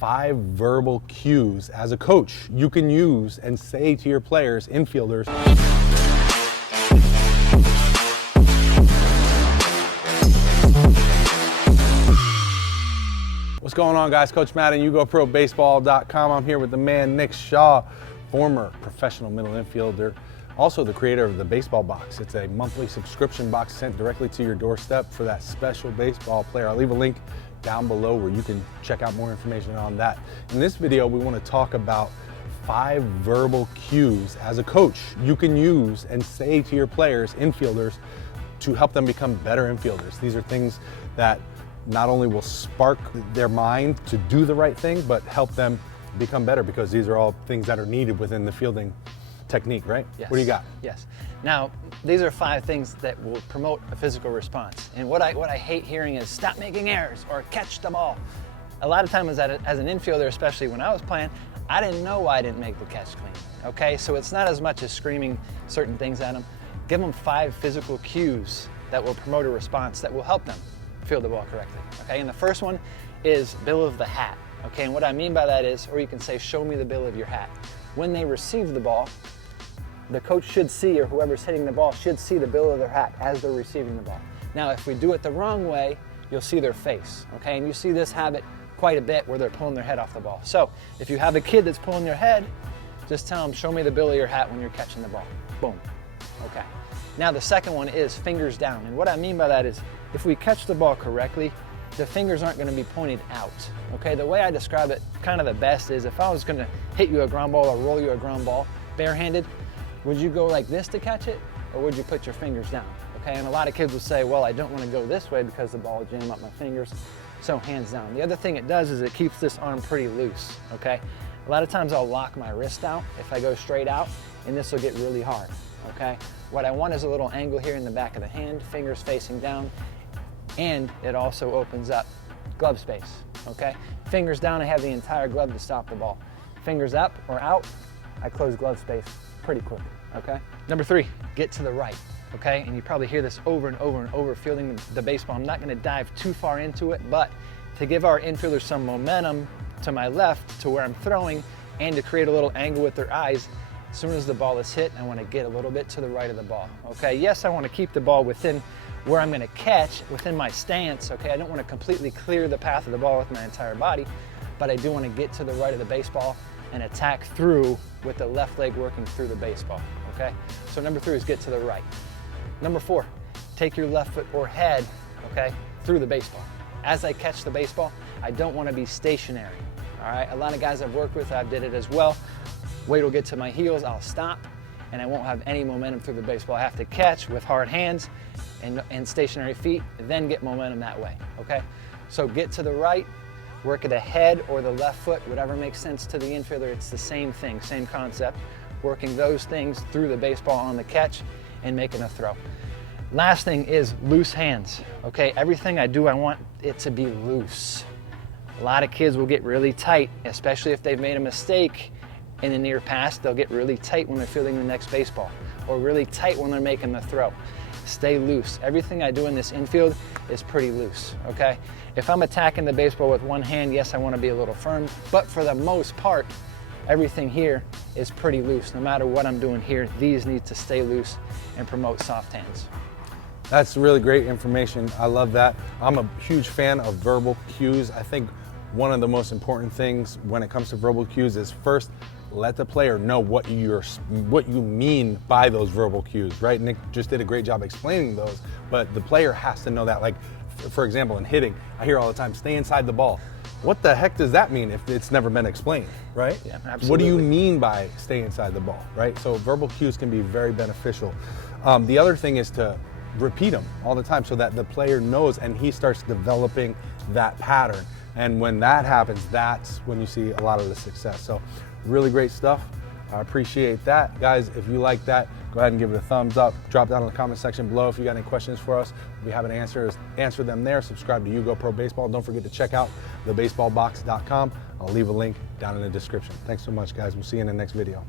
5 verbal cues as a coach you can use and say to your players, infielders. What's going on, guys? Coach Matt and YouGoProBaseball.com. I'm here with the man Nick Shaw, former professional middle infielder, also the creator of the Baseball Box. It's a monthly subscription box sent directly to your doorstep for that special baseball player. I'll leave a link down below where you can check out more information on that. In this video, we want to talk about 5 verbal cues as a coach you can use and say to your players, infielders, to help them become better infielders. These are things that not only will spark their mind to do the right thing, but help them become better, because these are all things that are needed within the fielding technique, right? Yes. What do you got? Yes. Now, these are 5 things that will promote a physical response. And what I hate hearing is stop making errors or catch the ball. A lot of times as an infielder, especially when I was playing, I didn't know why I didn't make the catch clean. Okay, so it's not as much as screaming certain things at them. Give them 5 physical cues that will promote a response that will help them field the ball correctly. Okay, and the first one is bill of the hat. Okay, and what I mean by that is, or you can say, show me the bill of your hat. When they receive the ball, the coach should see, or whoever's hitting the ball should see the bill of their hat as they're receiving the ball. Now, if we do it the wrong way, you'll see their face, okay? And you see this habit quite a bit where they're pulling their head off the ball. So if you have a kid that's pulling their head, just tell them, show me the bill of your hat when you're catching the ball. Boom, okay. Now the second one is fingers down. And what I mean by that is, if we catch the ball correctly, the fingers aren't gonna be pointed out, okay? The way I describe it kind of the best is, if I was gonna hit you a ground ball or roll you a ground ball barehanded, would you go like this to catch it, or would you put your fingers down? Okay, and a lot of kids will say, well, I don't want to go this way because the ball will jam up my fingers, so hands down. The other thing it does is it keeps this arm pretty loose, okay? A lot of times I'll lock my wrist out if I go straight out, and this will get really hard, okay? What I want is a little angle here in the back of the hand, fingers facing down, and it also opens up glove space, okay? Fingers down, I have the entire glove to stop the ball. Fingers up or out, I close glove space pretty quick, okay? Number 3, get to the right, okay? And you probably hear this over and over and over, fielding the baseball. I'm not gonna dive too far into it, but to give our infielders some momentum to my left, to where I'm throwing, and to create a little angle with their eyes, as soon as the ball is hit, I wanna get a little bit to the right of the ball, okay? Yes, I wanna keep the ball within where I'm gonna catch, within my stance, okay? I don't wanna completely clear the path of the ball with my entire body, but I do wanna get to the right of the baseball and attack through with the left leg working through the baseball, okay? So number 3 is get to the right. Number 4, take your left foot or head, okay, through the baseball. As I catch the baseball, I don't want to be stationary, all right? A lot of guys I've worked with, I've did it as well. Weight will get to my heels, I'll stop, and I won't have any momentum through the baseball. I have to catch with hard hands and stationary feet, and then get momentum that way, okay? So get to the right, work at the head or the left foot, whatever makes sense to the infielder. It's the same thing, same concept. Working those things through the baseball on the catch and making a throw. Last thing is loose hands, okay? Everything I do, I want it to be loose. A lot of kids will get really tight, especially if they've made a mistake in the near past. They'll get really tight when they're fielding the next baseball, or really tight when they're making the throw. Stay loose. Everything I do in this infield is pretty loose, okay? If I'm attacking the baseball with one hand, yes, I want to be a little firm, but for the most part, everything here is pretty loose. No matter what I'm doing here, these need to stay loose and promote soft hands. That's really great information. I love that. I'm a huge fan of verbal cues. I think one of the most important things when it comes to verbal cues is, first, let the player know what you mean by those verbal cues, right? Nick just did a great job explaining those, but the player has to know that. Like, for example, in hitting, I hear all the time, stay inside the ball. What the heck does that mean if it's never been explained, right? Yeah, absolutely. What do you mean by stay inside the ball, right? So verbal cues can be very beneficial. The other thing is to repeat them all the time so that the player knows and he starts developing that pattern. And when that happens, that's when you see a lot of the success. So really great stuff. I appreciate that. Guys, if you like that, go ahead and give it a thumbs up. Drop down in the comment section below if you got any questions for us. If we have an answer them there. Subscribe to YouGoProBaseball. Don't forget to check out thebaseballbox.com. I'll leave a link down in the description. Thanks so much, guys. We'll see you in the next video.